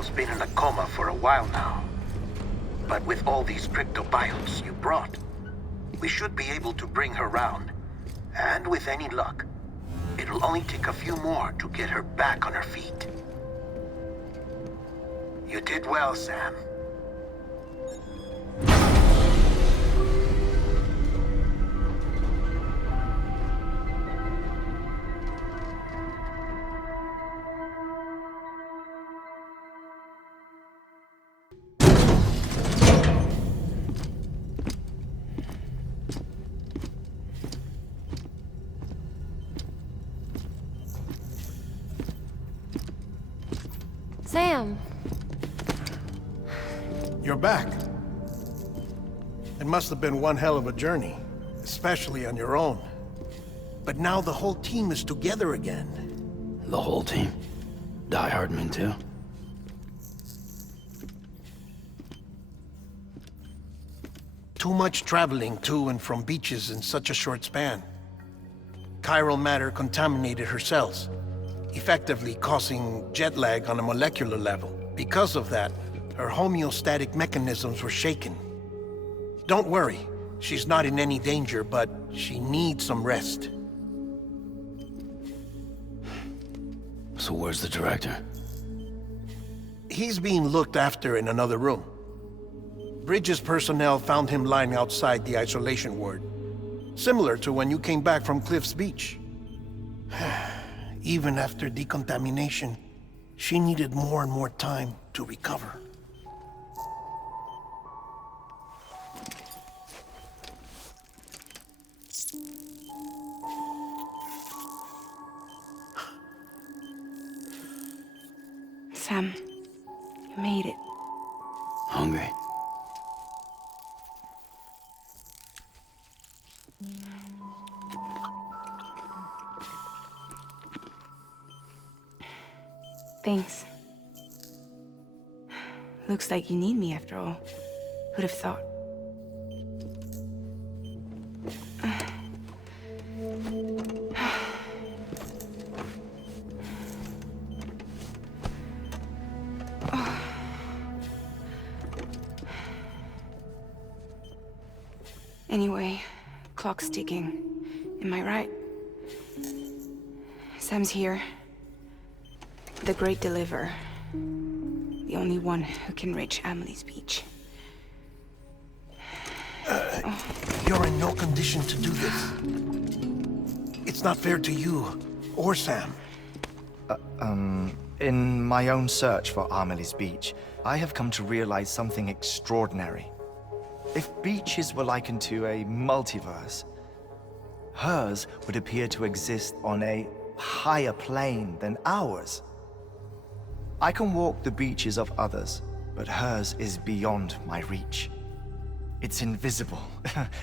girl's been in a coma for a while now. But with all these cryptobiotes you brought, we should be able to bring her round. And with any luck, it'll only take a few more to get her back on her feet. You did well, Sam. Sam! You're back. It must have been one hell of a journey, especially on your own. But now the whole team is together again. The whole team? Die Hardman too? Too much traveling to and from beaches in such a short span. Chiral matter contaminated her cells, effectively causing jet lag on a molecular level. Because of that, her homeostatic mechanisms were shaken. Don't worry, she's not in any danger, but she needs some rest. So where's the director? He's being looked after in another room. Bridges personnel found him lying outside the isolation ward. Similar to when you came back from Cliff's Beach. Even after decontamination, she needed more and more time to recover. Sam, you made it. Hungry? Thanks. Looks like you need me after all. Who'd have thought? Anyway, clock's ticking. Am I right? Sam's here. The Great Deliverer. The only one who can reach Amelie's Beach. You're in no condition to do this. It's not fair to you, or Sam. In my own search for Amelie's Beach, I have come to realize something extraordinary. If beaches were likened to a multiverse, hers would appear to exist on a higher plane than ours. I can walk the beaches of others, but hers is beyond my reach. It's invisible,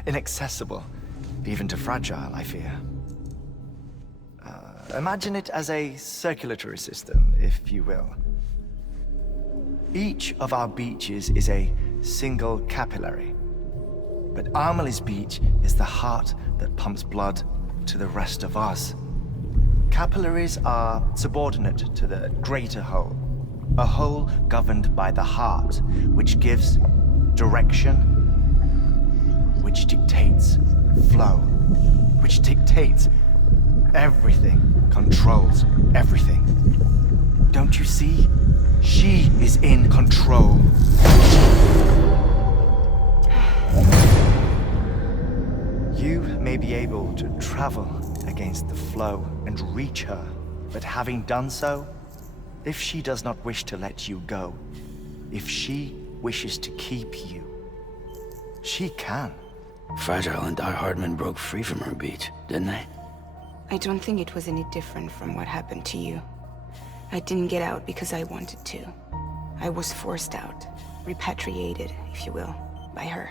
inaccessible, even to fragile, I fear. Imagine it as a circulatory system, if you will. Each of our beaches is a single capillary, but Amelie's Beach is the heart that pumps blood to the rest of us. Capillaries are subordinate to the greater whole, a whole governed by the heart, which gives direction, which dictates flow, which dictates everything, controls everything. Don't you see? She is in control. You may be able to travel against the flow and reach her, but having done so, if she does not wish to let you go, if she wishes to keep you, she can. Fragile and Die Hardman broke free from her beach, didn't they? I don't think it was any different from what happened to you. I didn't get out because I wanted to. I was forced out, repatriated, if you will, by her.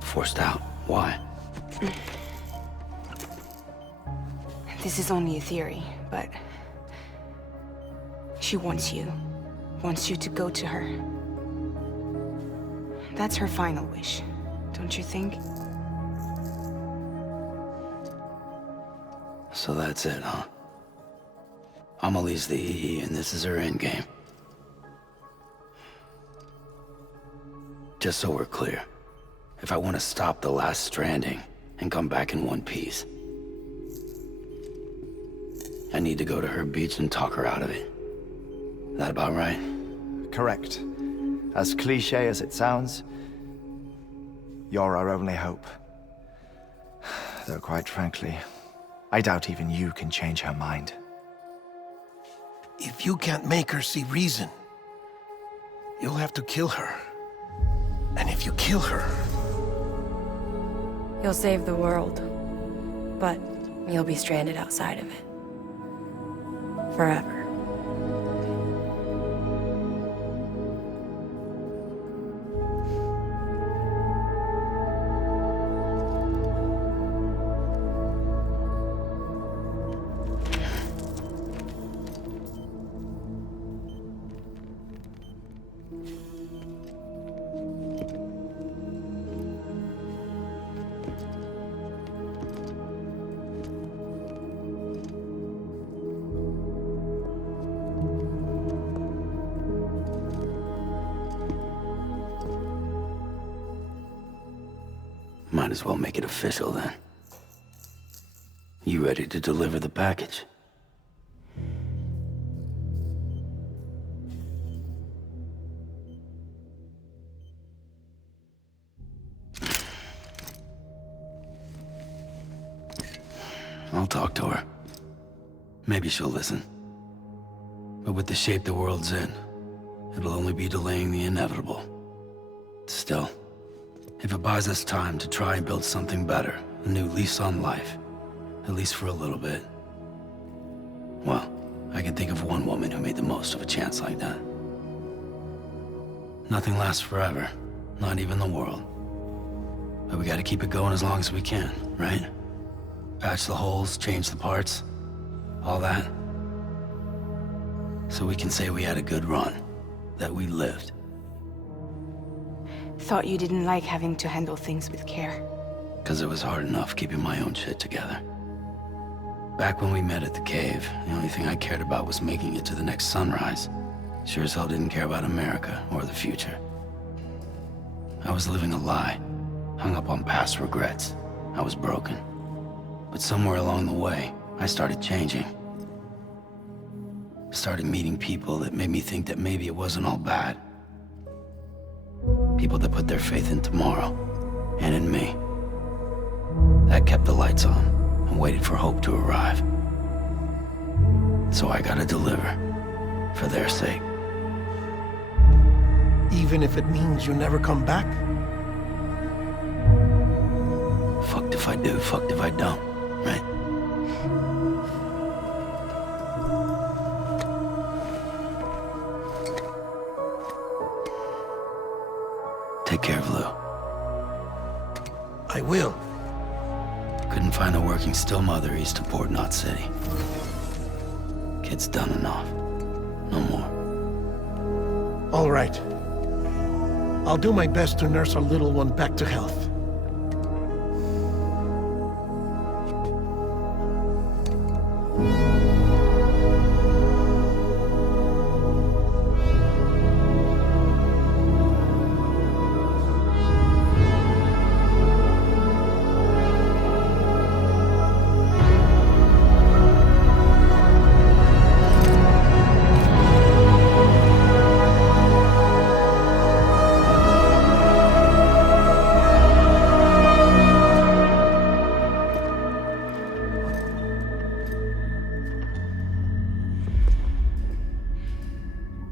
Forced out? Why? This is only a theory, but she wants you to go to her. That's her final wish, don't you think? So that's it, huh? Amelie's the EE and this is her endgame. Just so we're clear, if I want to stop the last Stranding and come back in one piece, I need to go to her beach and talk her out of it. That about right? Correct. As cliche as it sounds, you're our only hope. Though quite frankly, I doubt even you can change her mind. If you can't make her see reason, you'll have to kill her. And if you kill her... You'll save the world, but you'll be stranded outside of it. Forever. Might as well make it official then. You ready to deliver the package? I'll talk to her. Maybe she'll listen. But with the shape the world's in, it'll only be delaying the inevitable. Still, if it buys us time to try and build something better, a new lease on life, at least for a little bit, well, I can think of one woman who made the most of a chance like that. Nothing lasts forever, not even the world. But we gotta keep it going as long as we can, right? Patch the holes, change the parts, all that. So we can say we had a good run, that we lived. Thought you didn't like having to handle things with care. 'Cause it was hard enough keeping my own shit together. Back when we met at the cave, the only thing I cared about was making it to the next sunrise. Sure as hell didn't care about America or the future. I was living a lie, hung up on past regrets. I was broken. But somewhere along the way, I started changing. Started meeting people that made me think that maybe it wasn't all bad. People that put their faith in tomorrow, and in me. That kept the lights on, and waited for hope to arrive. So I gotta deliver, for their sake. Even if it means you never come back? Fucked if I do, fucked if I don't, right? Take care of Lou. I will. Couldn't find a working still mother east of Port Knot City. Kid's done enough. No more. All right. I'll do my best to nurse our little one back to health.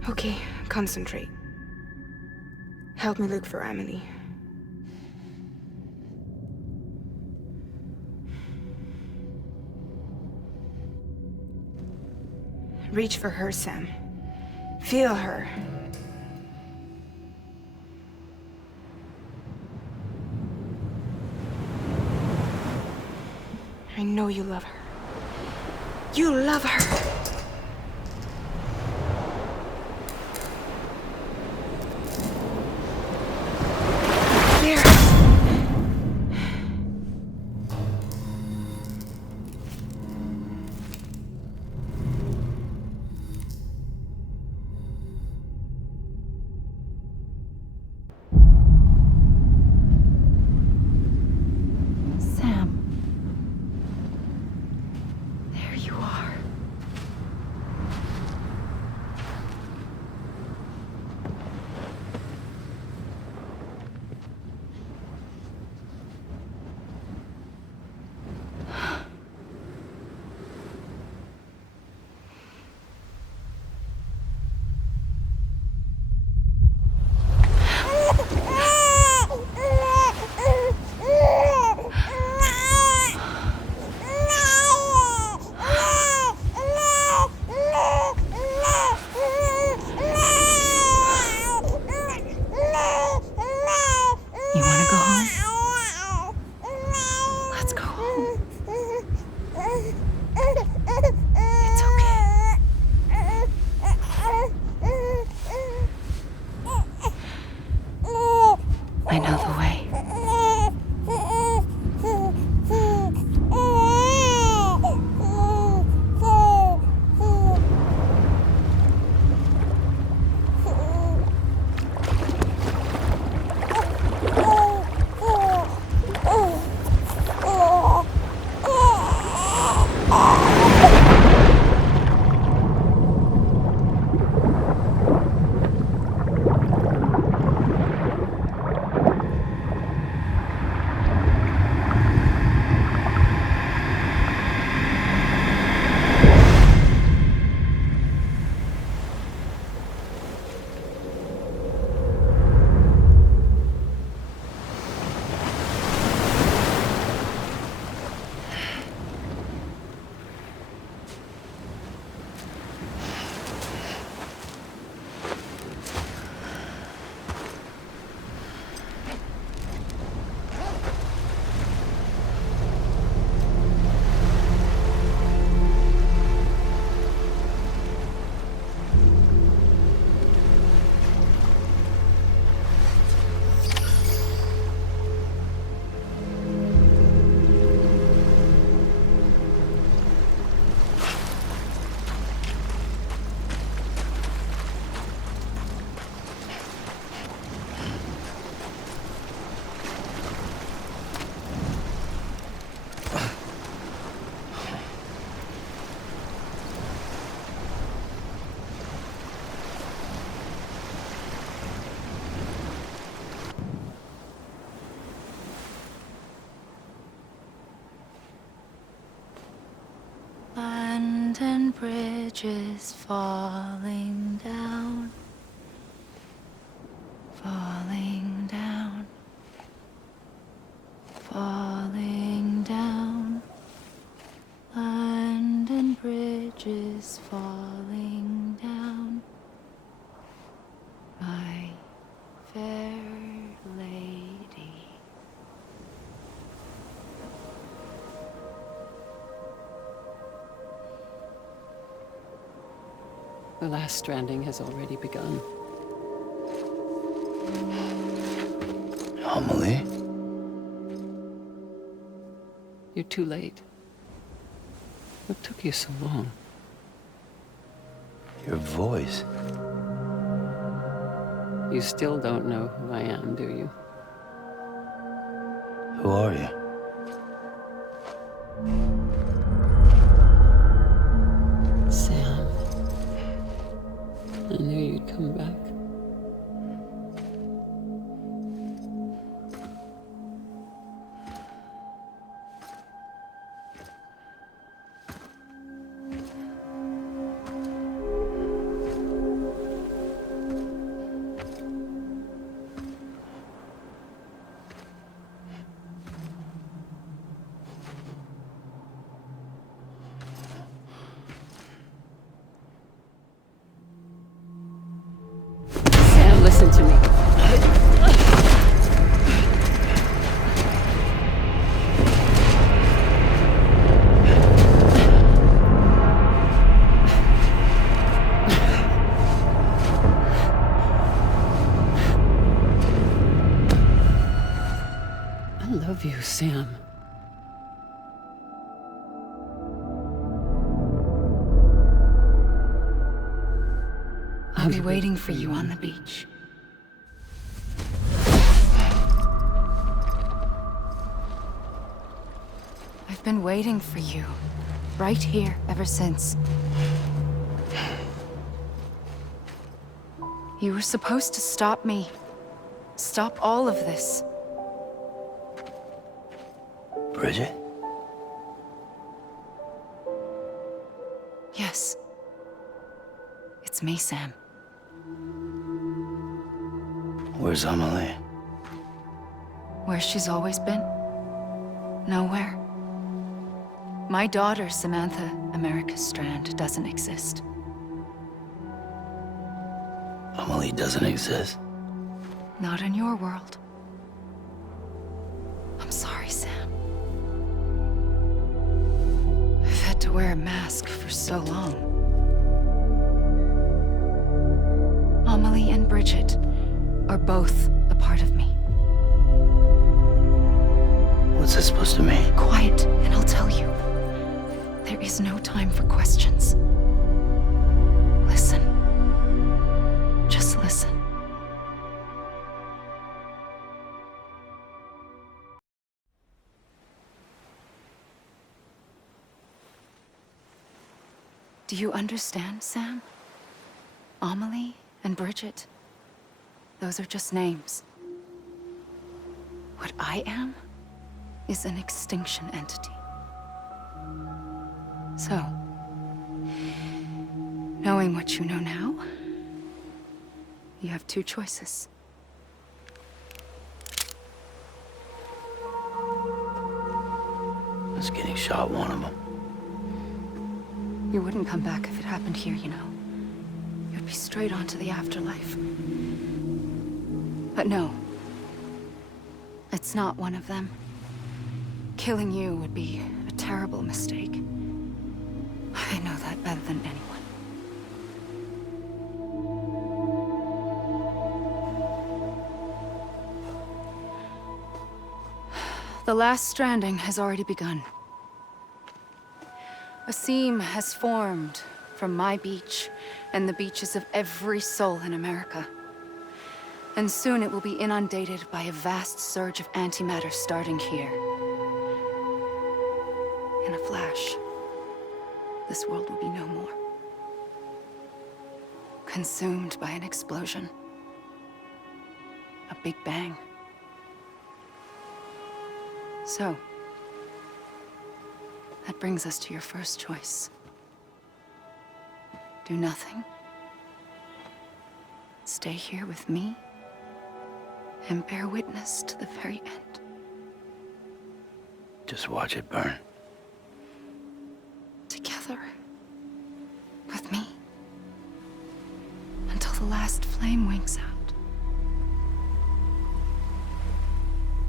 Okay, concentrate. Help me look for Emily. Reach for her, Sam. Feel her. I know you love her. You love her! There! bridges falling down, falling down, falling down. London bridges falling down, my fair lady. The last stranding has already begun. Amelie? You're too late. What took you so long? Your voice. You still don't know who I am, do you? Who are you? Sam. I knew you'd come back. Sam, listen to me. I love you, Sam. I'll be waiting for you on the beach. I've been waiting for you, right here, ever since. You were supposed to stop me. Stop all of this. Bridget? Yes. It's me, Sam. Where's Amelie? Where she's always been? Nowhere. My daughter, Samantha America Strand, doesn't exist. Amelie doesn't exist. Not in your world. I'm sorry, Sam. I've had to wear a mask for so long. Amelie and Bridget are both a part of me. What's that supposed to mean? Quiet, and I'll tell you. There is no time for questions. Listen. Just listen. Do you understand, Sam? Amelie and Bridget, those are just names. What I am is an extinction entity. So, knowing what you know now, you have two choices. Is getting shot one of them? You wouldn't come back if it happened here, you know. You'd be straight on to the afterlife. But no. It's not one of them. Killing you would be a terrible mistake. I know that better than anyone. The last stranding has already begun. A seam has formed from my beach and the beaches of every soul in America. And soon it will be inundated by a vast surge of antimatter starting here. In a flash, this world will be no more. Consumed by an explosion. A big bang. So, that brings us to your first choice. Do nothing. Stay here with me and bear witness to the very end. Just watch it burn. Together. With me. Until the last flame winks out.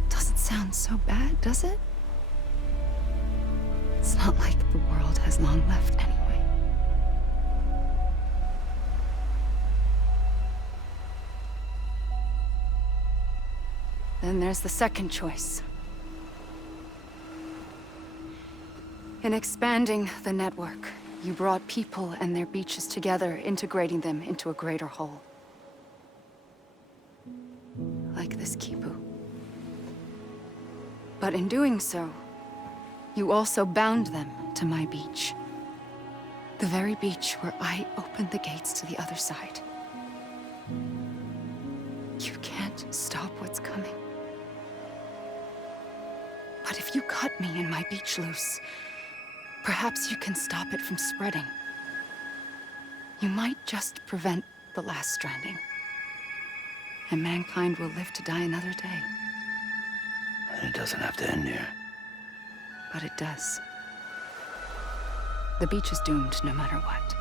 Doesn't sound so bad, does it? It's not like the world has long left anyway. Then there's the second choice. In expanding the network, you brought people and their beaches together, integrating them into a greater whole. Like this Kipu. But in doing so, you also bound them to my beach. The very beach where I opened the gates to the other side. You can't stop what's coming. But if you cut me and my beach loose, perhaps you can stop it from spreading. You might just prevent the last stranding. And mankind will live to die another day. And it doesn't have to end here. But it does. The beach is doomed no matter what.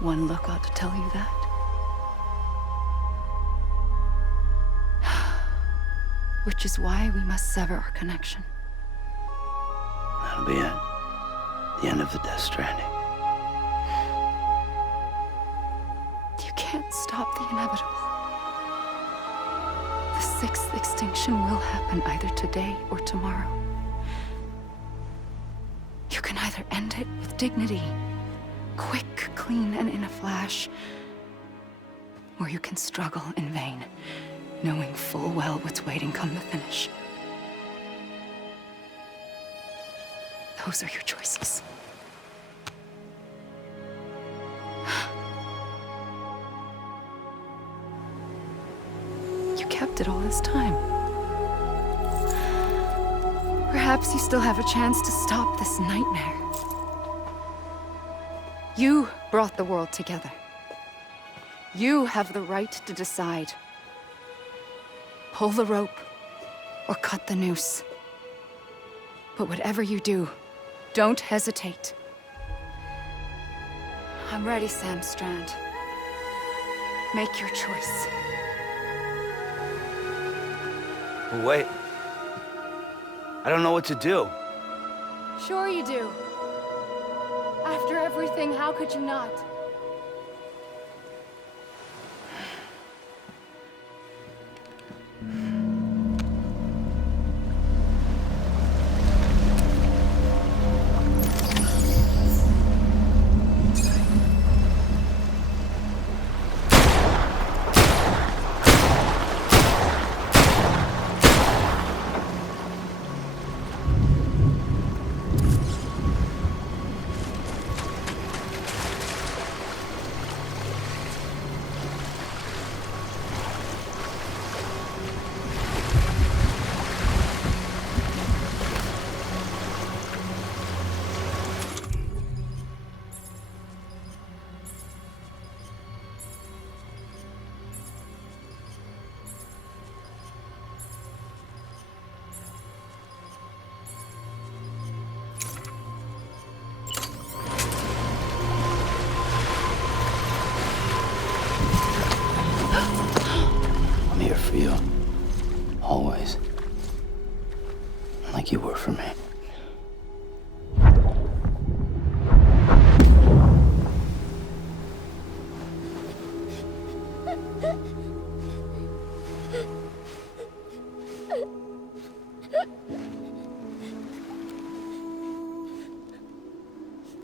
One look ought to tell you that. Which is why we must sever our connection. That'll be it. The end of the Death Stranding. You can't stop the inevitable. The sixth extinction will happen either today or tomorrow. You can either end it with dignity, quick, clean, and in a flash, or you can struggle in vain, knowing full well what's waiting come the finish. Those are your choices. You kept it all this time. Perhaps you still have a chance to stop this nightmare. You brought the world together. You have the right to decide. Pull the rope or cut the noose. But whatever you do, don't hesitate. I'm ready, Sam Strand. Make your choice. Wait. I don't know what to do. Sure you do. After everything, how could you not? I'm here for you. Always. Like you were for me.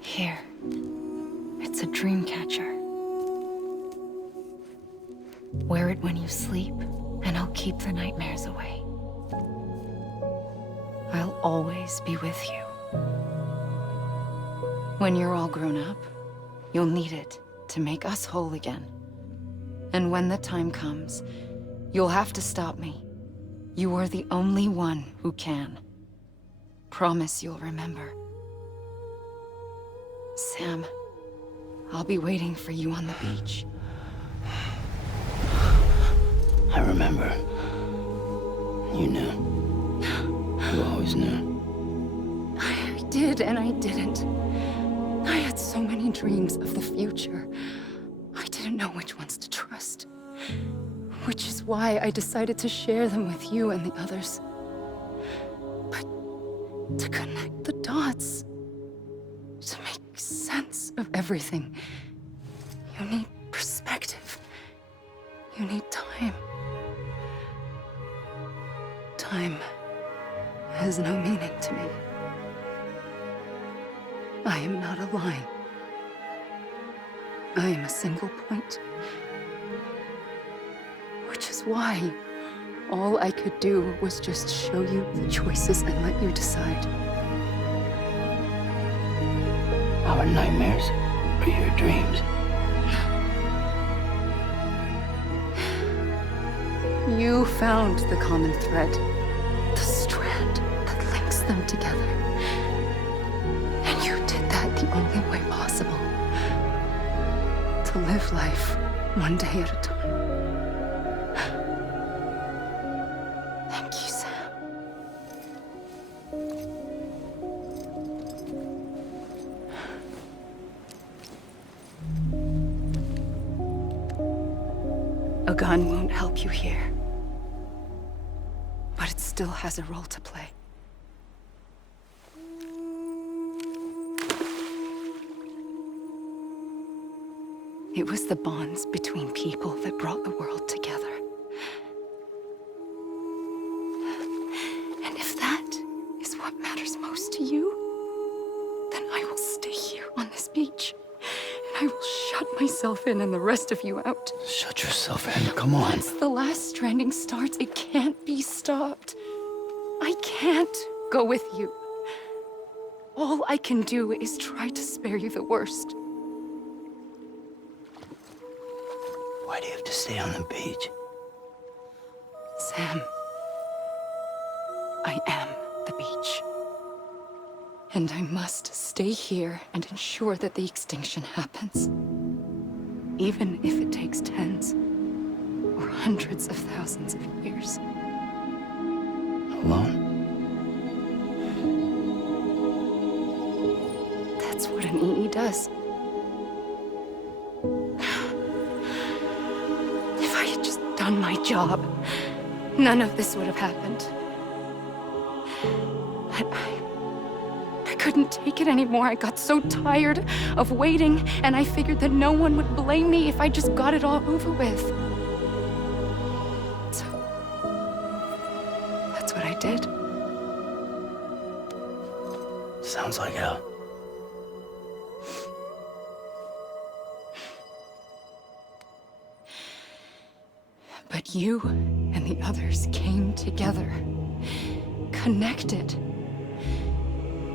Here. It's a dream catcher. Wear it when you sleep, and I'll keep the nightmares away. I'll always be with you. When you're all grown up, you'll need it to make us whole again. And when the time comes, you'll have to stop me. You are the only one who can. Promise you'll remember. Sam, I'll be waiting for you on the beach. I remember. You knew. You always knew. I did and I didn't. I had so many dreams of the future. I didn't know which ones to trust. Which is why I decided to share them with you and the others. But to connect the dots, to make sense of everything, you need perspective. You need time. Time has no meaning to me. I am not a line. I am a single point. Which is why all I could do was just show you the choices and let you decide. Our nightmares are your dreams. You found the common thread, the strand that links them together. And you did that the only way possible. To live life one day at a time. Thank you, Sam. A gun won't help you here. But it still has a role to play. It was the bonds between people that brought the world together. And if that is what matters most to you, then I will stay here on this beach. And I will shut myself in and the rest of you out. Shut yourself in, come on. Once the last stranding starts, it can't be stopped. I can't go with you. All I can do is try to spare you the worst. Why do you have to stay on the beach? Sam, I am the beach. And I must stay here and ensure that the extinction happens. Even if it takes tens or hundreds of thousands of years. Alone? That's what an EE does. If I had just done my job, none of this would have happened. But I couldn't take it anymore. I got so tired of waiting, and I figured that no one would blame me if I just got it all over with. So, that's what I did. Sounds like hell. But you and the others came together, connected.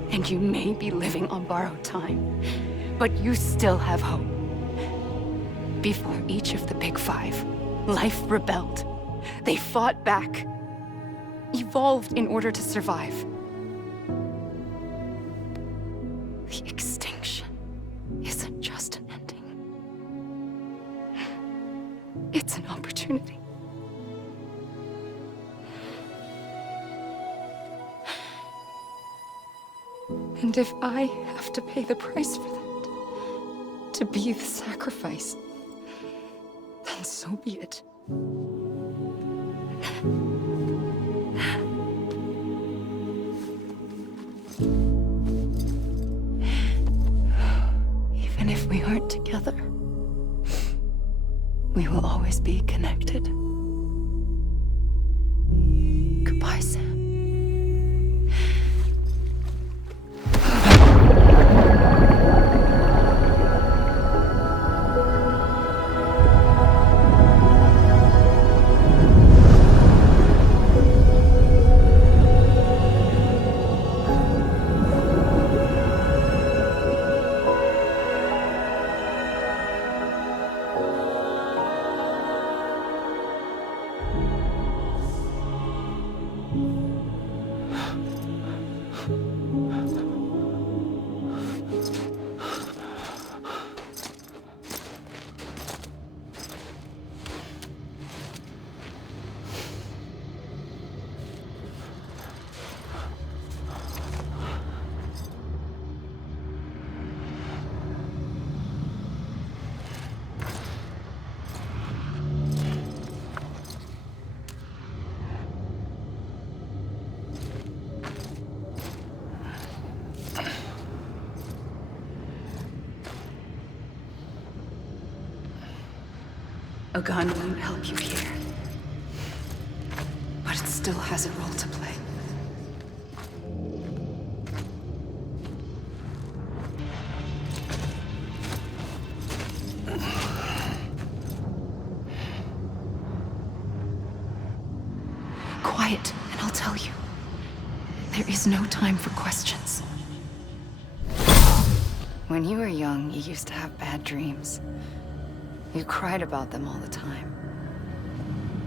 And you may be living on borrowed time, but you still have hope. Before each of the Big Five, life rebelled. They fought back, evolved in order to survive. The extinction isn't just an ending. It's an opportunity. And if I have to pay the price for that, to be the sacrifice, then so be it. Even if we aren't together, we will always be connected. Goodbye, Sam. A gun won't help you here. But it still has a role to play. Quiet, and I'll tell you. There is no time for questions. When you were young, you used to have bad dreams. You cried about them all the time.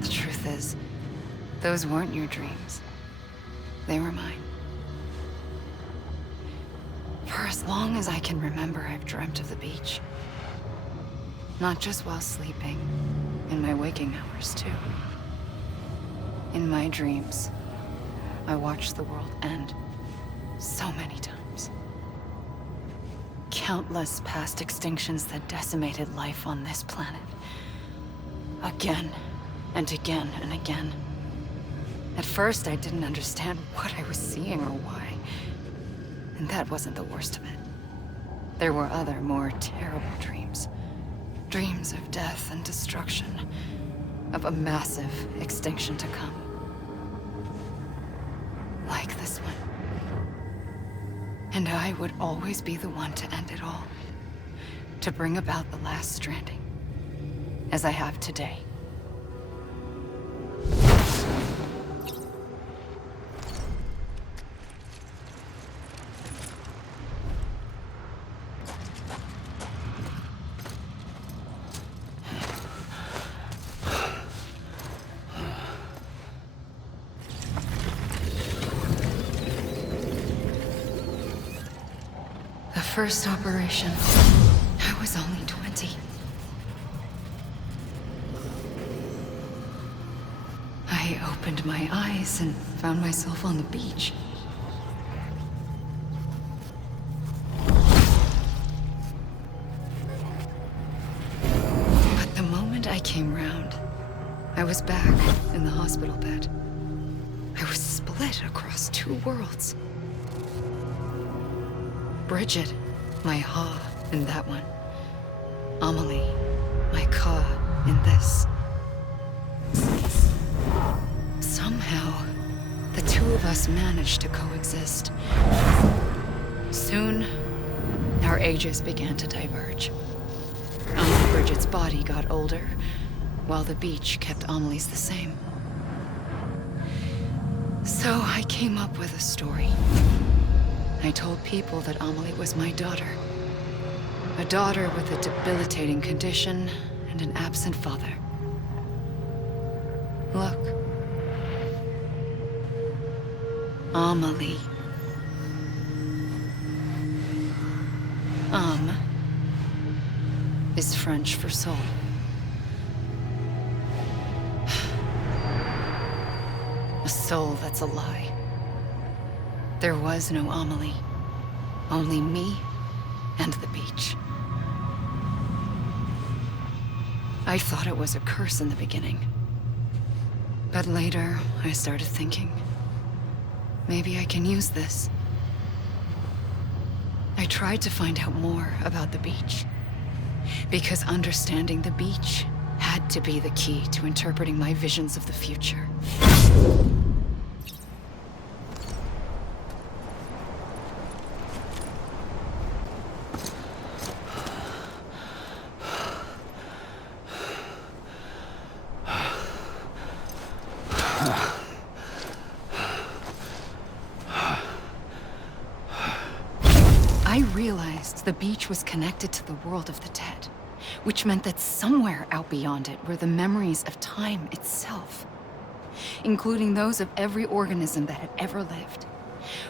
The truth is, those weren't your dreams. They were mine. For as long as I can remember, I've dreamt of the beach. Not just while sleeping, in my waking hours, too. In my dreams, I watched the world end so many times. Countless past extinctions that decimated life on this planet. Again, and again, and again. At first, I didn't understand what I was seeing or why. And that wasn't the worst of it. There were other, more terrible dreams. Dreams of death and destruction. Of a massive extinction to come. Like this one. And I would always be the one to end it all. To bring about the last stranding. As I have today. First operation, I was only 20. I opened my eyes and found myself on the beach. But the moment I came round, I was back in the hospital bed. I was split across two worlds. Bridget, my Ha in that one. Amelie, my Ka in this. Somehow, the two of us managed to coexist. Soon, our ages began to diverge. Bridget's body got older, while the beach kept Amelie's the same. So I came up with a story. I told people that Amelie was my daughter. A daughter with a debilitating condition and an absent father. Look. Amelie. Âme is French for soul. A soul that's a lie. There was no Amelie. Only me and the beach. I thought it was a curse in the beginning. But later, I started thinking, maybe I can use this. I tried to find out more about the beach. Because understanding the beach had to be the key to interpreting my visions of the future. I realized the beach was connected to the world of the dead, which meant that somewhere out beyond it were the memories of time itself, including those of every organism that had ever lived.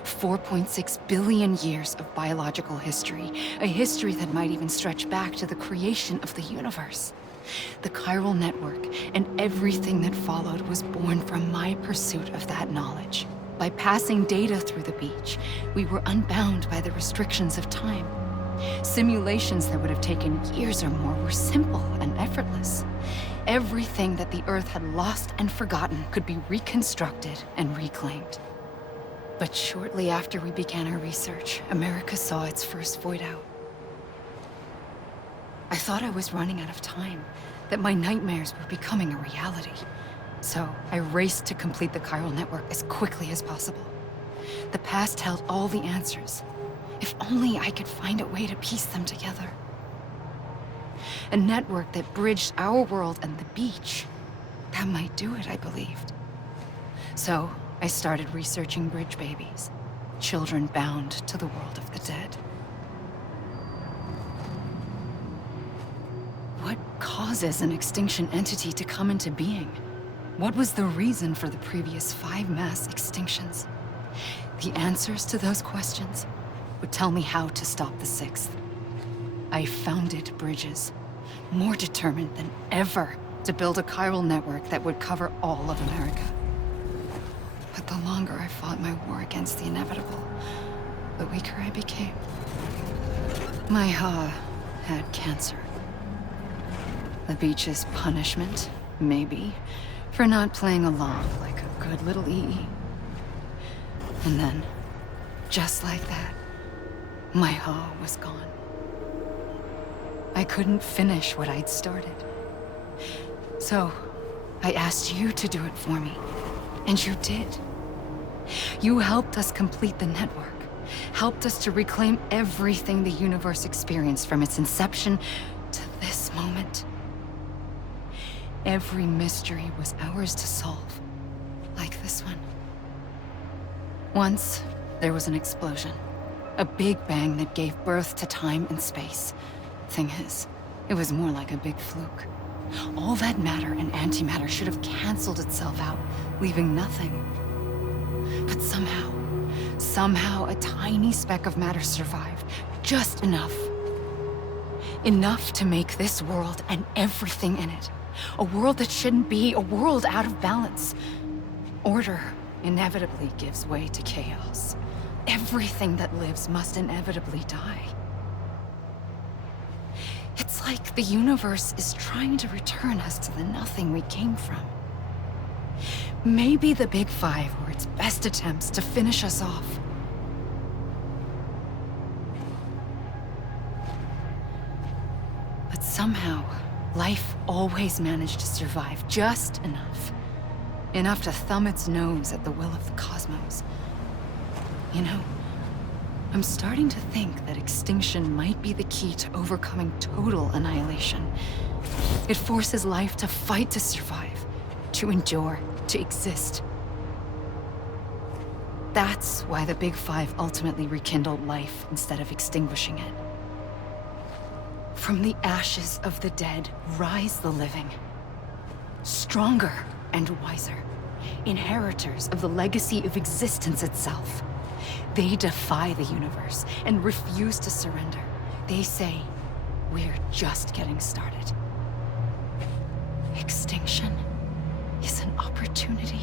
4.6 billion years of biological history, a history that might even stretch back to the creation of the universe. The chiral network and everything that followed was born from my pursuit of that knowledge. By passing data through the beach, we were unbound by the restrictions of time. Simulations that would have taken years or more were simple and effortless. Everything that the Earth had lost and forgotten could be reconstructed and reclaimed. But shortly after we began our research, America saw its first void out. I thought I was running out of time, that my nightmares were becoming a reality. So I raced to complete the chiral network as quickly as possible. The past held all the answers. If only I could find a way to piece them together. A network that bridged our world and the beach. That might do it, I believed. So I started researching bridge babies, children bound to the world of the dead. What causes an extinction entity to come into being? What was the reason for the previous 5 mass extinctions? The answers to those questions would tell me how to stop the 6th. I founded bridges, more determined than ever to build a chiral network that would cover all of America. But the longer I fought my war against the inevitable, the weaker I became. My Ha had cancer. The beach's punishment, maybe, for not playing along like a good little EE. And then, just like that, my Ha was gone. I couldn't finish what I'd started. So, I asked you to do it for me, and you did. You helped us complete the network, helped us to reclaim everything the universe experienced from its inception to this moment. Every mystery was ours to solve, like this one. Once, there was an explosion. A big bang that gave birth to time and space. Thing is, it was more like a big fluke. All that matter and antimatter should have canceled itself out, leaving nothing. But somehow a tiny speck of matter survived. Just enough. Enough to make this world and everything in it. A world that shouldn't be, a world out of balance. Order inevitably gives way to chaos. Everything that lives must inevitably die. It's like the universe is trying to return us to the nothing we came from. Maybe the Big Five were its best attempts to finish us off. But somehow, life always managed to survive just enough. Enough to thumb its nose at the will of the cosmos. You know, I'm starting to think that extinction might be the key to overcoming total annihilation. It forces life to fight to survive, to endure, to exist. That's why the Big Five ultimately rekindled life instead of extinguishing it. From the ashes of the dead rise the living. Stronger and wiser. Inheritors of the legacy of existence itself. They defy the universe and refuse to surrender. They say, we're just getting started. Extinction is an opportunity.